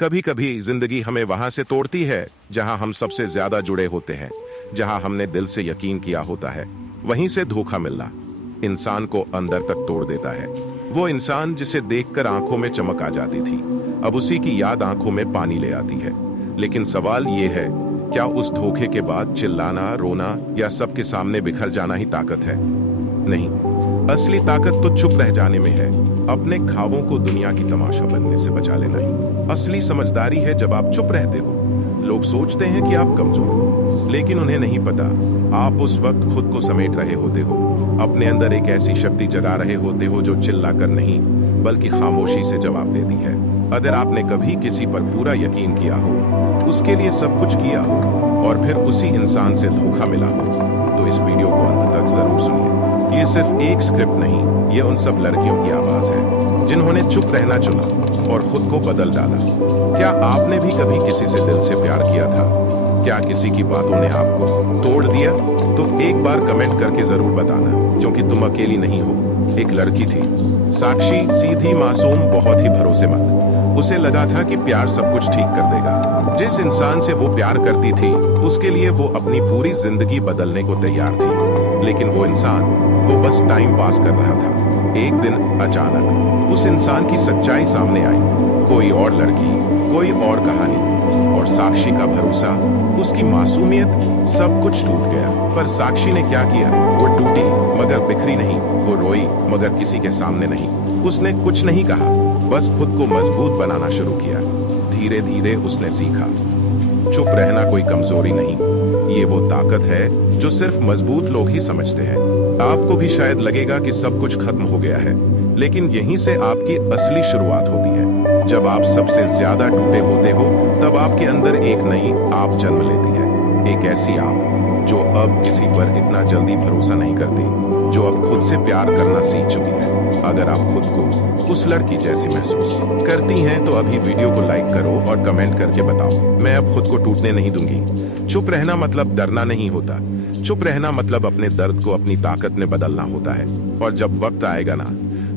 कभी कभी जिंदगी हमें वहां से तोड़ती है जहां हम सबसे ज्यादा जुड़े होते हैं, जहां हमने दिल से यकीन किया होता है। वहीं से धोखा मिलना इंसान को अंदर तक तोड़ देता है। वो इंसान जिसे देखकर आंखों में चमक आ जाती थी, अब उसी की याद आंखों में पानी ले आती है। लेकिन सवाल ये है, क्या उस धोखे के बाद चिल्लाना, रोना या सबके सामने बिखर जाना ही ताकत है? नहीं, असली ताकत तो चुप रह जाने में है। अपने घावों को दुनिया की तमाशा बनने से बचा लेना ही असली समझदारी है। जब आप चुप रहते हो, लोग सोचते हैं कि आप कमजोर हो, लेकिन उन्हें नहीं पता आप उस वक्त खुद को समेट रहे होते हो। अपने अंदर एक ऐसी शक्ति जगा रहे होते हो जो चिल्लाकर नहीं बल्कि खामोशी से जवाब देती है। अगर आपने कभी किसी पर पूरा यकीन किया हो, उसके लिए सब कुछ किया हो और फिर उसी इंसान से धोखा मिला हो, तो इस वीडियो को अंत तक जरूर सुनिए। ये सिर्फ एक स्क्रिप्ट नहीं, ये उन सब लड़कियों की आवाज है जिन्होंने चुप रहना चुना और खुद को बदल डाला। क्या आपने भी कभी किसी से दिल से प्यार किया था? क्या किसी की बातों ने आपको तोड़ दिया? तो एक बार कमेंट करके जरूर बताना, क्योंकि तुम अकेली नहीं हो। एक लड़की थी, साक्षी, सीधी, मासूम, बहुत ही भरोसेमंद। उसे लगा था कि प्यार सब कुछ ठीक कर देगा। जिस इंसान से वो प्यार करती थी, उसके लिए वो अपनी पूरी जिंदगी बदलने को तैयार थी। लेकिन वो इंसान, वो बस टाइम पास कर रहा था। एक दिन अचानक उस इंसान की सच्चाई सामने आई। कोई और लड़की, कोई और कहानी, और साक्षी का भरोसा, उसकी मासूमियत, सब कुछ टूट गया। पर साक्षी ने क्या किया? वो टूटी मगर बिखरी नहीं। वो रोई मगर किसी के सामने नहीं। उसने कुछ नहीं कहा, बस खुद को मजबूत बनाना शुरू किया। धीरे धीरे उसने सीखा, चुप रहना कोई कमजोरी नहीं, ये वो ताकत है जो सिर्फ मजबूत लोग ही समझते हैं। आपको भी शायद लगेगा कि सब कुछ खत्म हो गया है, लेकिन यहीं से आपकी असली शुरुआत होती है। जब आप सबसे ज्यादा टूटे होते हो, तब आपके अंदर एक नई आप जन्म लेती है। एक ऐसी आप जो अब किसी पर इतना जल्दी भरोसा नहीं करती, जो अब खुद से प्यार करना सीख चुकी है। अगर आप खुद को उस लड़की जैसी महसूस करती हैं, तो अभी वीडियो को लाइक करो और कमेंट करके बताओ, मैं अब खुद को टूटने नहीं दूंगी। चुप रहना मतलब डरना नहीं होता। चुप रहना मतलब अपने दर्द को अपनी ताकत में बदलना होता है। और जब वक्त आएगा ना,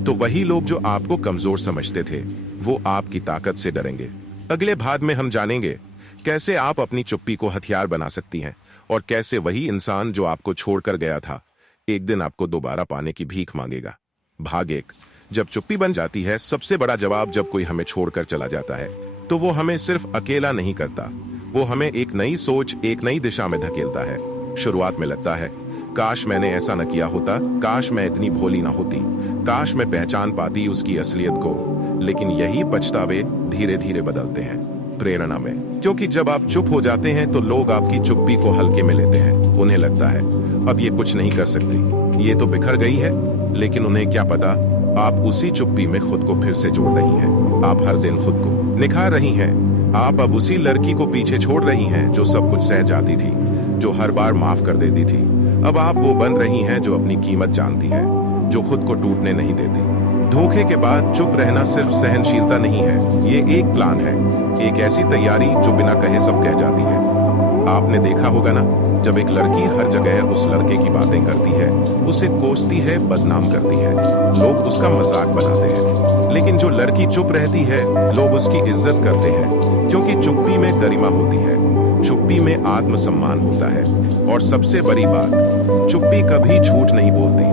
तो वही लोग जो आपको कमजोर समझते थे, वो आपकी ताकत से डरेंगे। अगले भाग में हम जानेंगे कैसे आप अपनी चुप्पी को हथियार बना सकती हैं, और कैसे वही इंसान जो आपको छोड़कर गया था, एक दिन आपको दोबारा पाने की भीख मांगेगा। भाग 1, जब चुप्पी बन जाती है। सबसे बड़ा जवाब, जब कोई हमें छोड़कर चला जाता है, तो वो हमें सिर्फ अकेला नहीं करता, वो हमें एक नई सोच, एक नई दिशा में धकेलता है। शुरुआत में लगता है, काश मैंने ऐसा न किया होता, काश मैं इतनी भोली ना होती, काश मैं पहचान पाती उसकी असलियत को। लेकिन यही पछतावे धीरे धीरे बदलते हैं प्रेरणा में, क्योंकि जब आप चुप हो जाते हैं तो लोग आपकी चुप्पी को हल्के में लेते हैं। उन्हें लगता है अब ये कुछ नहीं कर सकती, ये तो बिखर गई है। लेकिन उन्हें क्या पता, आप उसी चुप्पी में खुद को फिर से जोड़ रही हैं। आप हर दिन खुद को निखार रही हैं। आप अब उसी लड़की को पीछे छोड़ रही हैं जो सब कुछ सह जाती थी, जो हर बार माफ कर देती थी। अब आप वो बन रही हैं जो अपनी कीमत जानती है, जो खुद को टूटने नहीं देती। धोखे के बाद चुप रहना सिर्फ सहनशीलता नहीं है, ये एक प्लान है, एक ऐसी तैयारी जो बिना कहे सब कह जाती है। आपने देखा होगा ना, जब एक लड़की हर जगह उस लड़के की बातें करती है, उसे कोसती है, बदनाम करती है, लोग उसका मजाक बनाते हैं। लेकिन जो लड़की चुप रहती है, लोग उसकी इज्जत करते हैं, क्योंकि चुप्पी में गरिमा होती है, चुप्पी में आत्मसम्मान होता है। और सबसे बड़ी बात, चुप्पी कभी झूठ नहीं बोलती।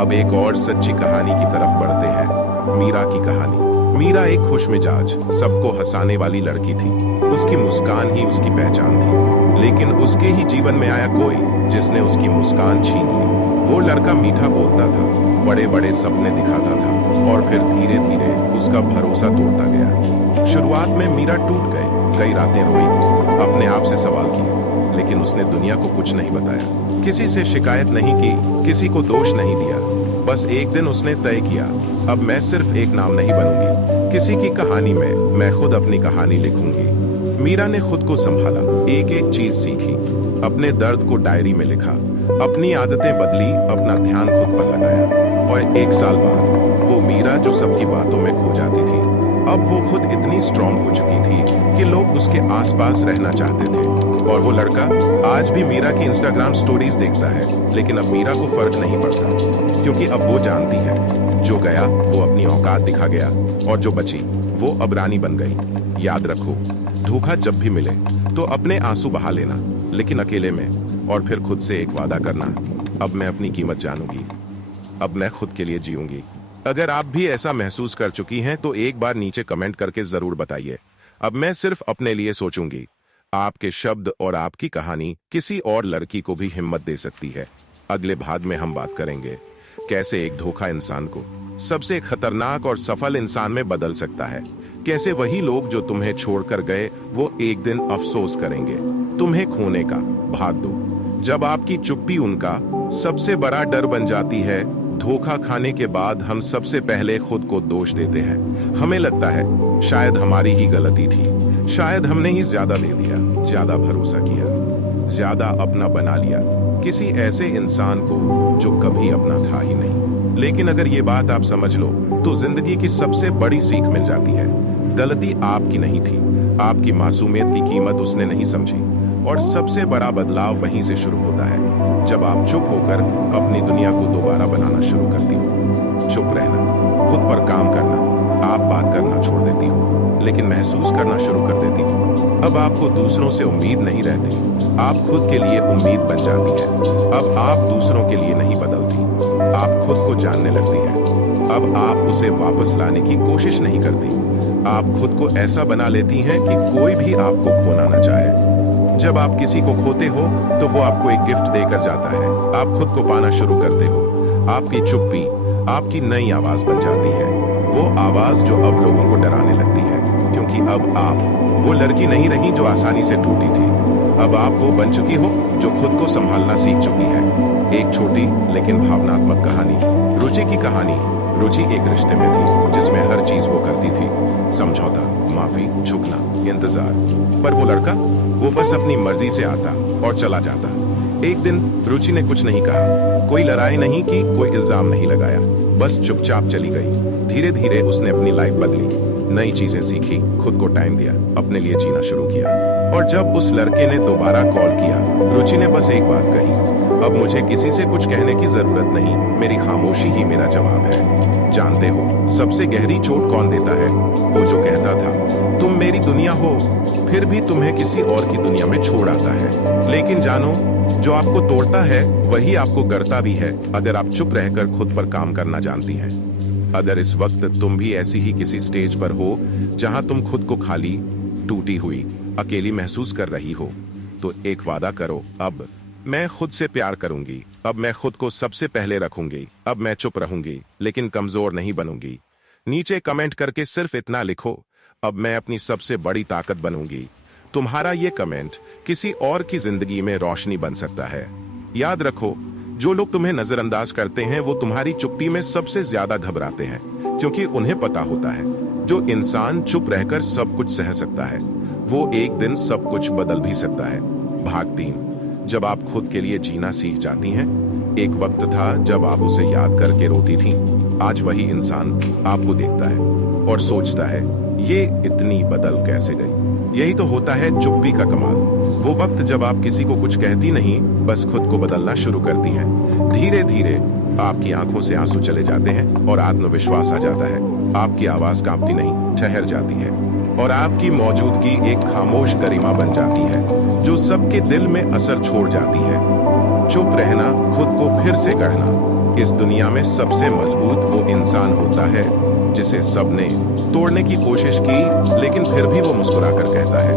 अब एक और सच्ची कहानी की तरफ बढ़ते हैं, मीरा की कहानी। मीरा एक खुशमिजाज, सबको हंसाने वाली लड़की थी। उसकी मुस्कान ही उसकी पहचान थी। लेकिन उसके ही जीवन में आया कोई जिसने उसकी मुस्कान छीन ली। वो लड़का मीठा बोलता था, बड़े बड़े सपने दिखाता था, और फिर धीरे धीरे उसका भरोसा तोड़ता गया। शुरुआत में मीरा टूट गई, कई रातें रोई, अपने आप से सवाल किए, लेकिन उसने दुनिया को कुछ नहीं बताया, किसी से शिकायत नहीं की, किसी को दोष नहीं दिया। बस एक दिन उसने तय किया, अब मैं सिर्फ एक नाम नहीं बनूंगी, किसी की कहानी में मैं खुद अपनी कहानी लिखूंगी। मीरा ने खुद को संभाला, एक एक चीज सीखी, अपने दर्द को डायरी में लिखा, अपनी आदतें बदली, अपना ध्यान खुद पर लगाया। और 1 साल बाद वो मीरा जो सबकी बातों में खो जाती थी, अब वो खुद इतनी स्ट्रांग हो चुकी थी कि लोग उसके आसपास रहना चाहते थे। और वो लड़का आज भी मीरा की इंस्टाग्राम स्टोरीज देखता है, लेकिन अब मीरा को फर्क नहीं पड़ता, क्योंकि अब वो जानती है, जो गया वो अपनी औकात दिखा गया, और जो बची वो अब रानी बन गई। याद रखो, धोखा जब भी मिले तो अपने आंसू बहा लेना, लेकिन अकेले में, और फिर खुद से एक वादा करना, अब मैं अपनी कीमत जानूंगी, अब मैं खुद के लिए जीऊंगी। अगर आप भी ऐसा महसूस कर चुकी हैं तो एक बार नीचे कमेंट करके जरूर बताइए। अब मैं सिर्फ अपने लिए सोचूंगी। आपके शब्द और आपकी कहानी किसी और लड़की को भी हिम्मत दे सकती है। अगले भाग में हम बात करेंगे कैसे एक धोखा इंसान को सबसे खतरनाक और सफल इंसान में बदल सकता है। कैसे वही लोग जो तुम्हें छोड़कर गए वो एक दिन अफसोस करेंगे तुम्हें खोने का। भाग दो, जब आपकी चुप्पी उनका सबसे बड़ा डर बन जाती है। धोखा खाने के बाद हम सबसे पहले खुद को दोष देते हैं। हमें लगता है शायद हमारी ही गलती थी, शायद हमने ही ज्यादा दे दिया, ज्यादा भरोसा किया, ज्यादा अपना बना लिया किसी ऐसे इंसान को जो कभी अपना था ही नहीं। लेकिन अगर ये बात आप समझ लो तो जिंदगी की सबसे बड़ी सीख मिल जाती है। गलती आपकी नहीं थी, आपकी मासूमियत की कीमत उसने नहीं समझी। और सबसे बड़ा बदलाव वहीं से शुरू होता है, जब आप चुप होकर अपनी दुनिया को दोबारा बनाना शुरू करती हो। चुप रहना, खुद पर काम करना। आप बात करना छोड़ देती हो, लेकिन महसूस करना शुरू कर देती हो। अब आपको दूसरों से उम्मीद नहीं रहती, आप खुद के लिए उम्मीद बन जाती है। अब आप दूसरों के लिए नहीं बदलती, आप खुद को जानने लगती है। अब आप उसे वापस लाने की कोशिश नहीं करती, आप खुद को ऐसा बना लेती हैं कि कोई भी आपको खोना न चाहे। जब आप किसी को खोते हो तो वो आपको एक गिफ्ट देकर जाता है। आप खुद को पाना शुरू करते हो। आपकी चुप्पी आपकी नई आवाज बन जाती है, वो आवाज जो अब लोगों को डराने लगती है, क्योंकि अब आप वो लड़की नहीं रही जो आसानी से टूटी थी। अब आप वो बन चुकी हो जो खुद को संभालना सीख चुकी है। एक छोटी लेकिन भावनात्मक कहानी, रुचि की कहानी। रुचि एक रिश्ते में थी जिसमें हर चीज वो करती थी, समझौता, माफी, झुकना, इंतजार। पर वो लड़का, वो बस अपनी मर्जी से आता और चला जाता। एक दिन रुचि ने कुछ नहीं कहा, कोई लड़ाई नहीं की, कोई इल्जाम नहीं लगाया, बस चुपचाप चली गई। धीरे धीरे उसने अपनी लाइफ बदली, नई चीजें सीखी, खुद को टाइम दिया, अपने लिए जीना शुरू किया। और जब उस लड़के ने दोबारा कॉल किया, रुचि ने बस एक बात कही, अब मुझे किसी से कुछ कहने की जरूरत नहीं, मेरी खामोशी ही मेरा जवाब है। जानते हो सबसे गहरी चोट कौन देता है? वो जो कहता था तुम मेरी दुनिया हो, फिर भी तुम्हें किसी और की दुनिया में छोड़ आता है। लेकिन जानो, जो आपको तोड़ता है वही आपको गढ़ता भी है, अगर आप चुप रहकर खुद पर काम करना जानती हैं। अगर इस वक्त तुम भी ऐसी ही किसी स्टेज पर हो जहां तुम खुद को खाली, टूटी हुई, अकेली महसूस कर रही हो, तो एक वादा करो, अब मैं खुद से प्यार करूंगी, अब मैं खुद को सबसे पहले रखूंगी, अब मैं चुप रहूंगी लेकिन कमजोर नहीं बनूंगी। नीचे कमेंट करके सिर्फ इतना लिखो, अब मैं अपनी सबसे बड़ी ताकत बनूंगी। तुम्हारा ये कमेंट किसी और की जिंदगी में रोशनी बन सकता है। याद रखो, जो लोग तुम्हें नजरअंदाज करते हैं वो तुम्हारी चुप्पी में सबसे ज्यादा घबराते हैं, क्योंकि उन्हें पता होता है जो इंसान चुप रहकर सब कुछ सह सकता है वो एक दिन सब कुछ बदल भी सकता है। भाग 3, जब आप खुद के लिए जीना सीख जाती हैं। एक वक्त था जब आप उसे याद करके रोती थीं। आज वही इंसान आपको देखता है और सोचता है, ये इतनी बदल कैसे गई। यही तो होता है चुप्पी का कमाल। वो वक्त जब आप किसी को कुछ कहती नहीं, बस खुद को बदलना शुरू करती हैं। धीरे धीरे आपकी आंखों से आंसू चले जाते हैं और आत्मविश्वास आ जाता है। आपकी आवाज कांपती नहीं, ठहर जाती है, और आपकी मौजूदगी एक खामोश गरिमा बन जाती है जो सबके दिल में असर छोड़ जाती है। चुप रहना, खुद को फिर से गढ़ना। इस दुनिया में सबसे मजबूत वो इंसान होता है जिसे सबने तोड़ने की कोशिश की, लेकिन फिर भी वो मुस्कुराकर कहता है,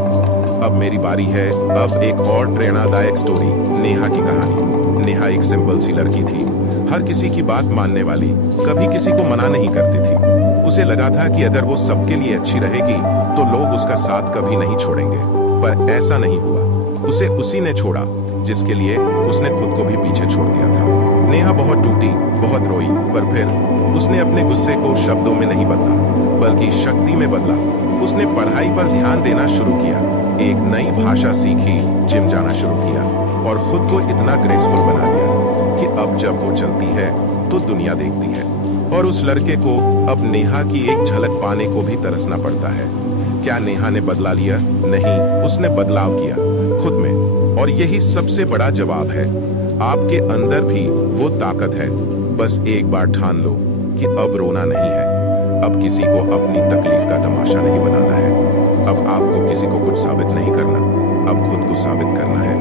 अब मेरी बारी है। अब एक और प्रेरणादायक स्टोरी, नेहा की कहानी। नेहा एक सिंपल सी लड़की थी, हर किसी की बात मानने वाली, कभी किसी को मना नहीं करती थी। उसे लगा था कि अगर वो सबके लिए अच्छी रहेगी तो लोग उसका साथ कभी नहीं छोड़ेंगे, पर ऐसा नहीं हुआ। उसे उसी ने छोड़ा जिसके लिए उसने खुद को भी पीछे छोड़ दिया था। नेहा बहुत टूटी, बहुत रोई, पर फिर उसने अपने गुस्से को शब्दों में नहीं बदला, बल्कि शक्ति में बदला। उसने पढ़ाई पर ध्यान देना शुरू किया, एक नई भाषा सीखी, जिम जाना शुरू किया और खुद को इतना ग्रेसफुल बना लिया कि अब जब वो चलती है तो दुनिया देखती है। और उस लड़के को अब नेहा की एक झलक पाने को भी तरसना पड़ता है। क्या नेहा ने बदला लिया? नहीं, उसने बदलाव किया खुद में। और यही सबसे बड़ा जवाब है, आपके अंदर भी वो ताकत है। बस एक बार ठान लो कि अब रोना नहीं है, अब किसी को अपनी तकलीफ का तमाशा नहीं बनाना है। अब आपको किसी को कुछ साबित नहीं करना, अब खुद को साबित करना है।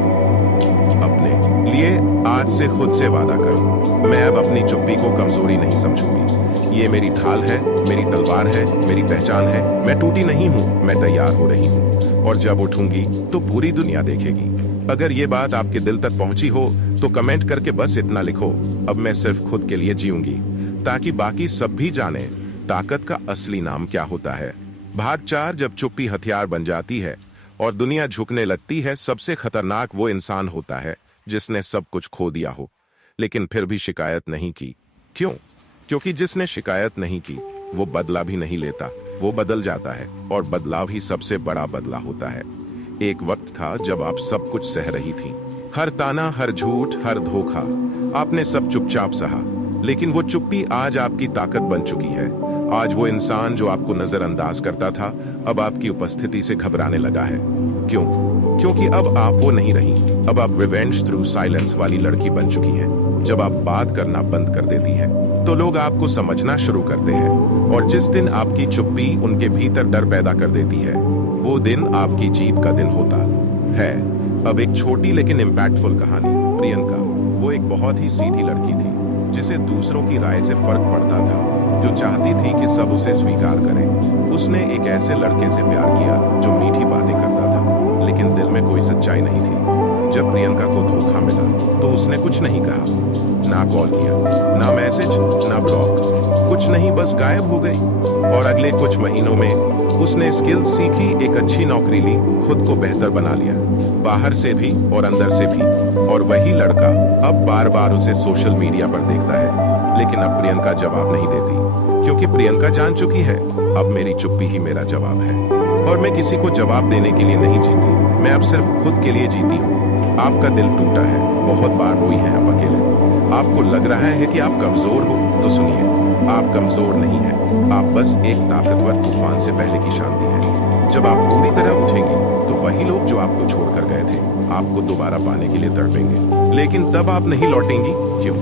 अपने लिए आज से खुद से वादा करो, मैं अब अपनी चुप्पी को कमजोरी नहीं समझूंगी। ये मेरी ढाल है, मेरी तलवार है, मेरी पहचान है। मैं टूटी नहीं हूँ, मैं तैयार हो रही हूँ, और जब उठूंगी तो पूरी दुनिया देखेगी। अगर ये बात आपके दिल तक पहुंची हो तो कमेंट करके बस इतना लिखो, अब मैं सिर्फ खुद के लिए जीऊंगी, ताकि बाकी सब भी जाने ताकत का असली नाम क्या होता है। भाग 4, जब चुप्पी हथियार बन जाती है और दुनिया झुकने लगती है। सबसे खतरनाक वो इंसान होता है जिसने सब कुछ खो दिया हो लेकिन फिर भी शिकायत नहीं की। क्यों? क्योंकि जिसने शिकायत नहीं की वो बदला भी नहीं लेता, वो बदल जाता है, और बदलाव ही सबसे बड़ा बदला होता है। एक वक्त था जब आप सब कुछ सह रही थी, हर ताना, हर झूठ, हर धोखा, आपने सब चुपचाप सहा। लेकिन वो चुप्पी आज आपकी ताकत बन चुकी है। आज वो इंसान जो आपको नजरअंदाज करता था अब आपकी उपस्थिति से घबराने लगा है। क्यों? क्योंकि अब आप वो नहीं रही। अब आप रिवेंज थ्रू साइलेंस वाली लड़की बन चुकी हैं। जब आप बात करना बंद कर देती हैं तो लोग आपको समझना शुरू करते हैं, और जिस दिन आपकी चुप्पी उनके भीतर डर पैदा कर देती है वो दिन आपकी जीत का दिन होता है। अब एक छोटी लेकिन इम्पैक्टफुल कहानी। प्रियंका वो एक बहुत ही सीधी लड़की थी जिसे दूसरों की राय से फर्क पड़ता था, जो चाहती थी कि सब उसे स्वीकार करें। उसने एक ऐसे लड़के से प्यार किया जो मीठी बातें करता था लेकिन दिल में कोई सच्चाई नहीं थी। जब प्रियंका को धोखा मिला तो उसने कुछ नहीं कहा, ना कॉल किया, ना मैसेज, ना ब्लॉक, कुछ नहीं, बस गायब हो गई। और अगले कुछ महीनों में उसने स्किल्स सीखी, एक अच्छी नौकरी ली, खुद को बेहतर बना लिया, बाहर से भी और अंदर से भी। और वही लड़का अब बार बार उसे सोशल मीडिया पर देखता है, लेकिन अब प्रियंका जवाब नहीं देती, क्योंकि प्रियंका जान चुकी है अब मेरी चुप्पी ही मेरा जवाब है। और मैं किसी को जवाब देने के लिए नहीं जीती, मैं अब सिर्फ खुद के लिए जीती हूँ। आपका दिल टूटा है, बहुत बार रोई है आप अकेले। आपको लग रहा है कि आप कमजोर हो, तो सुनिए, आप कमजोर नहीं हैं। आप बस एक ताकतवर तूफान से पहले की शांति है। जब आप पूरी तरह उठेंगी तो वही लोग जो आपको छोड़कर गए थे आपको दोबारा पाने के लिए तड़पेंगे, लेकिन तब आप नहीं लौटेंगी। क्यों?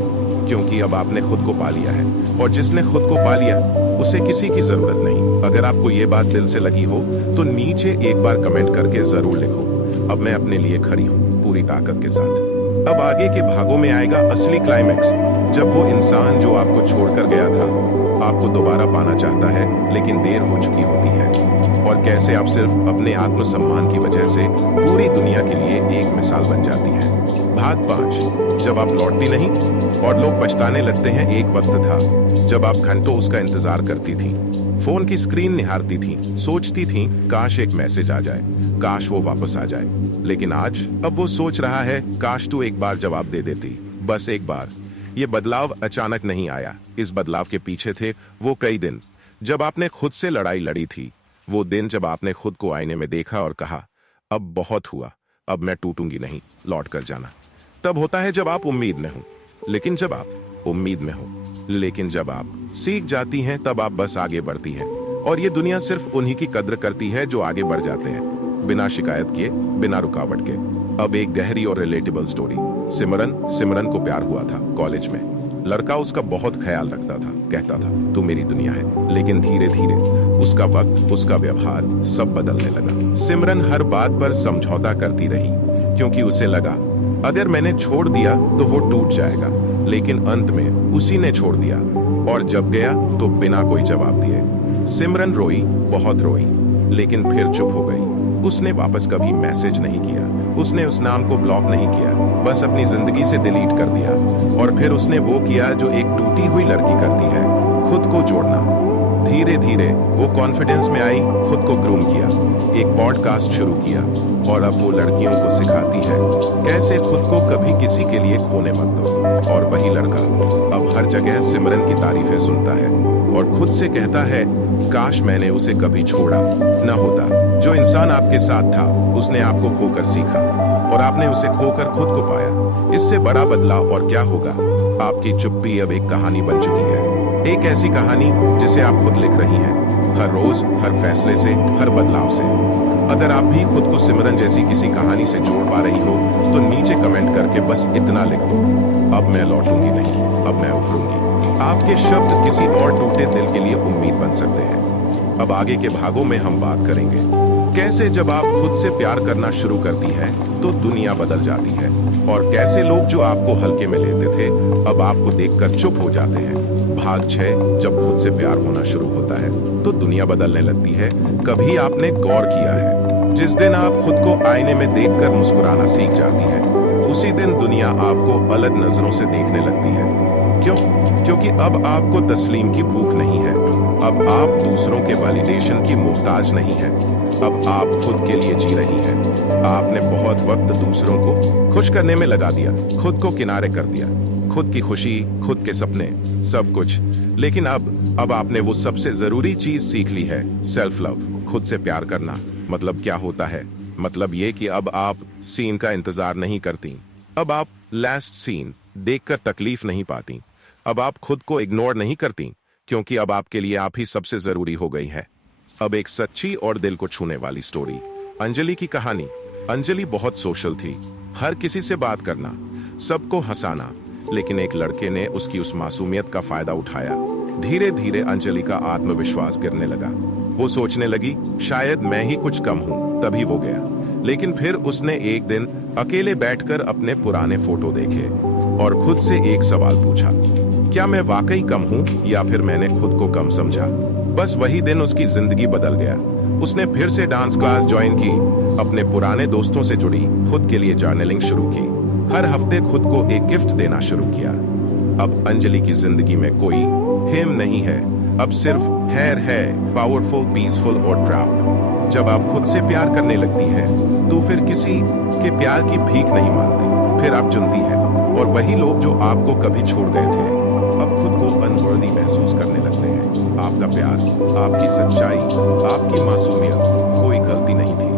क्योंकि अब आपने खुद को पा लिया है, और जिसने खुद को पा लिया उसे किसी की जरूरत नहीं। अगर आपको ये बात दिल से लगी हो तो नीचे एक बार कमेंट करके जरूर लिखो, अब मैं अपने लिए खड़ी हूँ पूरी ताकत के साथ। अब आगे के भागों में आएगा असली क्लाइमेक्स, जब वो इंसान जो आपको छोड़कर गया था आपको दोबारा पाना चाहता है लेकिन देर हो चुकी होती है, और कैसे आप सिर्फ अपने आत्मसम्मान की वजह से पूरी दुनिया के लिए एक मिसाल बन जाती है। भाग 5, जब आप लौटती नहीं और लोग पछताने लगते हैं। एक वक्त था जब आप घंटों उसका इंतजार करती थी, फोन की स्क्रीन निहारती थी, सोचती थी काश एक मैसेज आ जाए, काश वो वापस आ जाए। लेकिन आज अब वो सोच रहा है काश तू एक बार जवाब दे देती, बस एक बार। ये बदलाव अचानक नहीं आया, इस बदलाव के पीछे थे वो कई दिन जब आपने खुद से लड़ाई लड़ी थी। वो दिन जब आपने खुद को आईने में देखा और कहा अब बहुत हुआ, अब मैं टूटूंगी नहीं, लौट कर जाना। तब होता है जब आप उम्मीद में हो, लेकिन जब आप उम्मीद में हो, लेकिन जब आप सीख जाती हैं तब आप बस आगे बढ़ती हैं। और ये दुनिया सिर्फ उन्हीं की कद्र करती है जो आगे बढ़ जाते हैं, बिना शिकायत किए, बिना रुकावट के। अब एक गहरी और रिलेटेबल स्टोरी। सिमरन को प्यार हुआ था कॉलेज में। लड़का उसका बहुत ख्याल रखता था, कहता था तू मेरी दुनिया है। लेकिन धीरे धीरे उसका वक्त, उसका व्यवहार सब बदलने लगा। सिमरन हर बात पर समझौता करती रही, क्योंकि उसे लगा अगर मैंने छोड़ दिया तो वो टूट जाएगा। लेकिन अंत में उसी ने छोड़ दिया, और जब गया तो बिना कोई जवाब दिए। सिमरन रोई, बहुत रोई, लेकिन फिर चुप हो गई। उसने वापस कभी मैसेज नहीं किया, उसने उस नाम को ब्लॉक नहीं किया, बस अपनी जिंदगी से डिलीट कर दिया। और फिर उसने वो किया जो एक टूटी हुई लड़की करती है, खुद को जोड़ना। धीरे धीरे वो कॉन्फिडेंस में आई, खुद को ग्रूम किया, एक पॉडकास्ट शुरू किया, और अब वो लड़कियों को सिखाती है कैसे खुद को कभी किसी के लिए खोने मत दो। और वही लड़का अब हर जगह सिमरन की तारीफें सुनता है और खुद से कहता है काश मैंने उसे कभी छोड़ा न होता। जो इंसान आपके साथ था उसने आपको खोकर सीखा, और आपने उसे खोकर खुद को पाया। इससे बड़ा बदलाव और क्या होगा? आपकी चुप्पी अब एक कहानी बन चुकी है, एक ऐसी कहानी जिसे आप खुद लिख रही हैं, हर रोज, हर फैसले से, हर बदलाव से। अगर आप भी खुद को सिमरन जैसी किसी कहानी से जोड़ पा रही हो तो नीचे कमेंट करके बस इतना लिख दो, अब मैं लौटूंगी नहीं, अब मैं उभरूंगी। आपके शब्द किसी और टूटे दिल के लिए उम्मीद बन सकते हैं। अब आगे के भागों में हम बात करेंगे कैसे जब आप खुद से प्यार करना शुरू करती है तो दुनिया बदल जाती है, और कैसे लोग जो आपको हल्के में लेते थे अब आपको देखकर चुप हो जाते हैं। भाग 6, जब खुद से प्यार होना शुरू होता है तो दुनिया बदलने लगती है। कभी आपने गौर किया है, जिस दिन आप खुद को आईने में देखकर मुस्कुराना सीख जाती है, उसी दिन दुनिया आपको अलग नजरों से देखने लगती है। क्यों? क्योंकि अब आपको तस्लीम की भूख नहीं है। अब आप दूसरों के वैलिडेशन की मोहताज नहीं है। अब आप खुद के लिए जी रही हैं। आपने बहुत वक्त दूसरों को खुश करने में लगा दिया, खुद को किनारे कर दिया, खुद की खुशी, खुद के सपने, सब कुछ। लेकिन अब आपने वो सबसे जरूरी चीज सीख ली है, सेल्फ लव, खुद से प्यार करना। मतलब क्या होता है? मतलब ये कि अब आप सीन का इंतजार नहीं करती। अब आप लास्ट सीन देखकर तकलीफ नहीं पाती। अब आप खुद को इग्नोर नहीं करती, क्योंकि अब आपके लिए आप ही सबसे जरूरी हो गई है। अब एक सच्ची और दिल को छूने वाली स्टोरी, अंजलि की कहानी। अंजलि बहुत सोशल थी, हर किसी से बात करना, सबको हंसाना, लेकिन एक लड़के ने उसकी उस मासूमियत का फायदा उठाया। धीरे धीरे अंजलि का आत्मविश्वास गिरने लगा। वो सोचने लगी शायद मैं ही कुछ कम हूं, तभी वो गया। लेकिन फिर उसने एक दिन अकेले बैठकर अपने पुराने फोटो देखे और खुद से एक सवाल पूछा, क्या मैं वाकई कम हूं या फिर मैंने खुद को कम समझा? बस वही दिन उसकी जिंदगी बदल गया। उसने फिर से डांस क्लास ज्वाइन की, अपने पुराने दोस्तों से जुड़ी, खुद के लिए जर्नलिंग शुरू की, हर हफ्ते खुद को एक गिफ्ट देना शुरू किया। अब अंजलि की जिंदगी में कोई हिम नहीं है, अब सिर्फ हैर है, पावरफुल, पीसफुल और प्राउड। जब आप खुद से प्यार करने लगती है तो फिर किसी के प्यार की भीख नहीं मांगती, फिर आप चुनती है। और वही लोग जो आपको कभी छोड़ गए थे अब खुद को अनवर्दी महसूस करने लगते हैं। आपका प्यार, आपकी सच्चाई, आपकी मासूमियत, कोई गलती नहीं थी।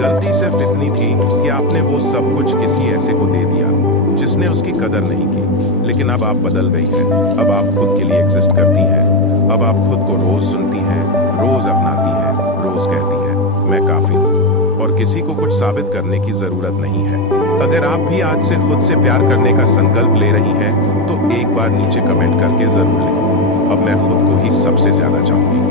गलती सिर्फ इतनी थी कि आपने वो सब कुछ किसी ऐसे को दे दिया जिसने उसकी कदर नहीं की। लेकिन अब आप बदल गई हैं। अब आप खुद के लिए एग्जिस्ट करती हैं। अब आप खुद को रोज सुनती हैं, रोज अपनाती हैं, रोज कहती हैं मैं काफी हूँ और किसी को कुछ साबित करने की जरूरत नहीं है। अगर आप भी आज से खुद से प्यार करने का संकल्प ले रही हैं तो एक बार नीचे कमेंट करके जरूर लिखो, अब मैं खुद को ही सबसे ज्यादा चाहूंगी।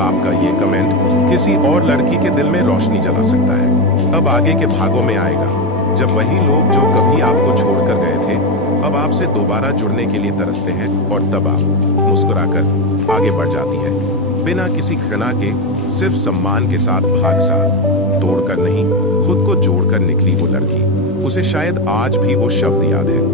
आपका ये कमेंट किसी और लड़की के दिल में रोशनी जला सकता है। अब आगे के भागों में आएगा जब वही लोग जो कभी आपको छोड़कर गए थे अब आपसे दोबारा जुड़ने के लिए तरसते हैं, और तब आप मुस्कुराकर आगे बढ़ जाती है, बिना किसी घृणा के, सिर्फ सम्मान के साथ। भाग 7, तोड़कर नहीं, खुद को जोड़कर निकली वो लड़की। उसे शायद आज भी वो शब्द याद है।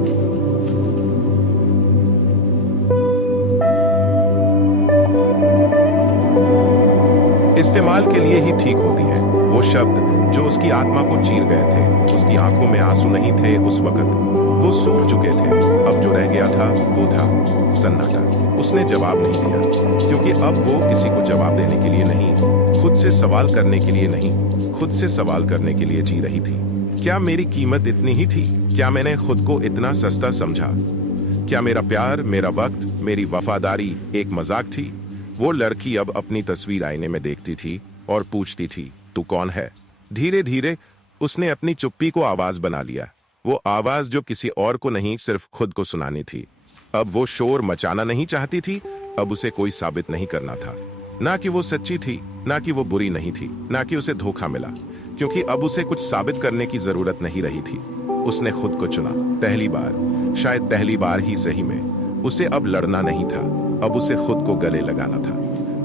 इस्तेमाल के लिए ही ठीक होती है। वो शब्द जो उसकी आत्मा को चीर गए थे। उसकी आंखों में आंसू नहीं थे उस वक्त, वो सूख चुके थे। अब जो रह गया था वो था सन्नाटा। उसने जवाब नहीं दिया, क्योंकि अब वो किसी को जवाब देने के लिए नहीं, खुद से सवाल करने के लिए नहीं, खुद से सवाल करने के लिए जी रही थी। क्या मेरी कीमत इतनी ही थी? क्या मैंने खुद को इतना सस्ता समझा? क्या मेरा प्यार, मेरा वक्त, मेरी वफादारी एक मजाक थी? वो लड़की अब अपनी तस्वीर आईने में देखती थी और पूछती थी, तू कौन है? धीरे धीरे उसने अपनी चुप्पी को आवाज बना लिया, वो आवाज जो किसी और को नहीं, सिर्फ खुद को सुनानी थी। अब वो शोर मचाना नहीं चाहती थी, अब उसे कोई साबित नहीं करना था। ना कि वो सच्ची थी, ना कि वो बुरी नहीं थी, ना कि उसे धोखा मिला, क्योंकि अब उसे कुछ साबित करने की जरूरत नहीं रही थी। उसने खुद को चुना, पहली बार, शायद पहली बार ही सही में। उसे अब लड़ना नहीं था, अब उसे खुद को गले लगाना था।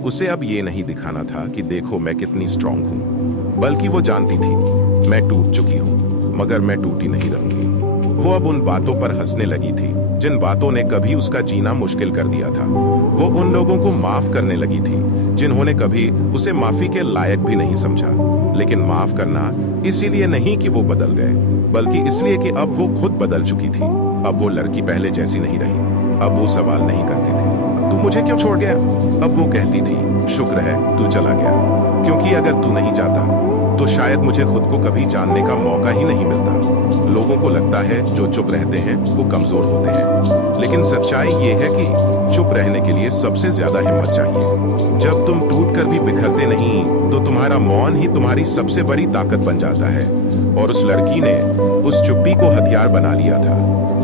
उसे अब ये नहीं दिखाना था कि देखो मैं कितनी स्ट्रांग हूँ, बल्कि वो जानती थी मैं टूट चुकी हूँ, मगर मैं टूटी नहीं रहूंगी। वो अब उन बातों पर हंसने लगी थी जिन बातों ने कभी उसका जीना मुश्किल कर दिया था। वो उन लोगों को माफ करने लगी थी जिन्होंने कभी उसे माफी के लायक भी नहीं समझा। लेकिन माफ करना इसीलिए नहीं कि वो बदल गए, बल्कि इसलिए कि अब वो खुद बदल चुकी थी। अब वो लड़की पहले जैसी नहीं रही। अब वो सवाल नहीं करती थी, तू मुझे क्यों छोड़ गया? अब वो कहती थी, शुक्र है तू चला गया, क्योंकि अगर तू नहीं जाता तो शायद मुझे खुद को कभी जानने का मौका ही नहीं मिलता। लोगों को लगता है जो चुप रहते हैं वो कमजोर होते हैं, लेकिन सच्चाई ये है कि चुप रहने के लिए सबसे ज्यादा हिम्मत चाहिए। जब तुम टूट कर भी बिखरते नहीं तो तुम्हारा मौन ही तुम्हारी सबसे बड़ी ताकत बन जाता है। और उस लड़की ने उस चुप्पी को हथियार बना लिया था।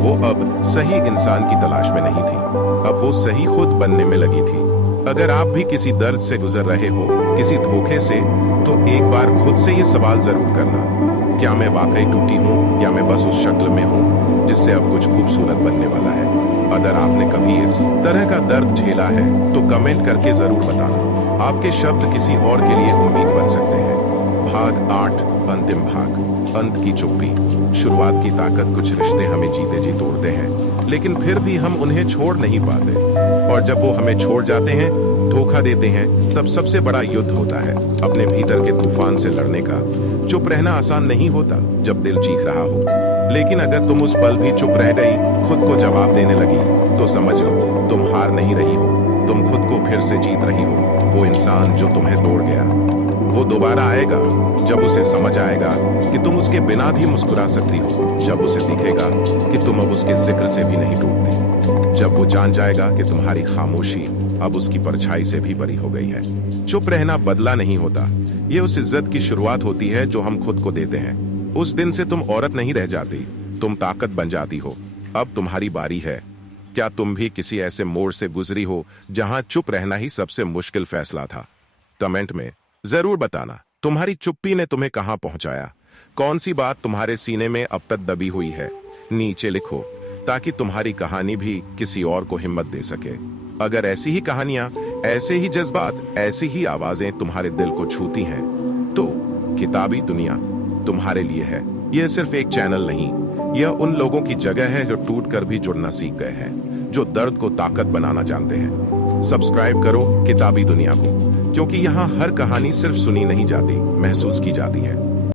वो अब सही इंसान की तलाश में नहीं थी, अब वो सही खुद बनने में लगी थी। अगर आप भी किसी दर्द से गुजर रहे हो, किसी धोखे से, तो एक बार खुद से ये सवाल जरूर करना, क्या मैं वाकई टूटी हूँ या मैं बस उस शक्ल में हूँ जिससे अब कुछ खूबसूरत बनने वाला है। अगर आपने कभी इस तरह का दर्द झेला है तो कमेंट करके जरूर बताना। आपके शब्द किसी और के लिए उम्मीद बन सकते हैं। भाग 8, अंतिम भाग, अंत की चुप्पी। शुरुआत की ताकत। कुछ रिश्ते हमें जीते जी तोड़ते हैं, लेकिन फिर भी हम उन्हें छोड़ नहीं पाते, और जब वो हमें छोड़ जाते हैं, धोखा देते हैं, तब सबसे बड़ा युद्ध होता है अपने भीतर के तूफान से लड़ने का। चुप रहना आसान नहीं होता जब दिल चीख रहा हो, लेकिन अगर तुम उस पल भी चुप रह गई, खुद को जवाब देने लगी, तो समझ लो तुम हार नहीं रही हो, तुम खुद को फिर से जीत रही हो। वो इंसान जो तुम्हें तोड़ गया, वो दोबारा आएगा जब उसे समझ आएगा कि तुम उसके बिना भी मुस्कुरा सकती हो, जब उसे दिखेगा कि तुम अब उसके जिक्र से भी नहीं टूटती, जब वो जान जाएगा कि तुम्हारी खामोशी अब उसकी परछाई से भी बड़ी हो गई है। चुप रहना बदला नहीं होता, ये उस इज्जत की शुरुआत होती है जो हम खुद को देते हैं। उस दिन से तुम औरत नहीं रह जाती, तुम ताकत बन जाती हो। अब तुम्हारी बारी है। क्या तुम भी किसी ऐसे मोड़ से गुजरी हो जहां चुप रहना ही सबसे मुश्किल फैसला था? कमेंट में जरूर बताना, तुम्हारी चुप्पी ने तुम्हें कहां पहुंचाया। कौन सी बात तुम्हारे सीने में अब तक दबी हुई है, नीचे लिखो, ताकि तुम्हारी कहानी भी किसी और को हिम्मत दे सके। अगर ऐसी ही कहानियां, ऐसे ही जज्बात, ऐसी ही आवाजें तुम्हारे दिल को छूती हैं, तो किताबी दुनिया तुम्हारे लिए है। यह सिर्फ एक चैनल नहीं, यह उन लोगों की जगह है जो टूट कर भी जुड़ना सीख गए हैं, जो दर्द को ताकत बनाना जानते हैं। सब्सक्राइब करो किताबी दुनिया को, क्योंकि यहाँ हर कहानी सिर्फ सुनी नहीं जाती, महसूस की जाती है।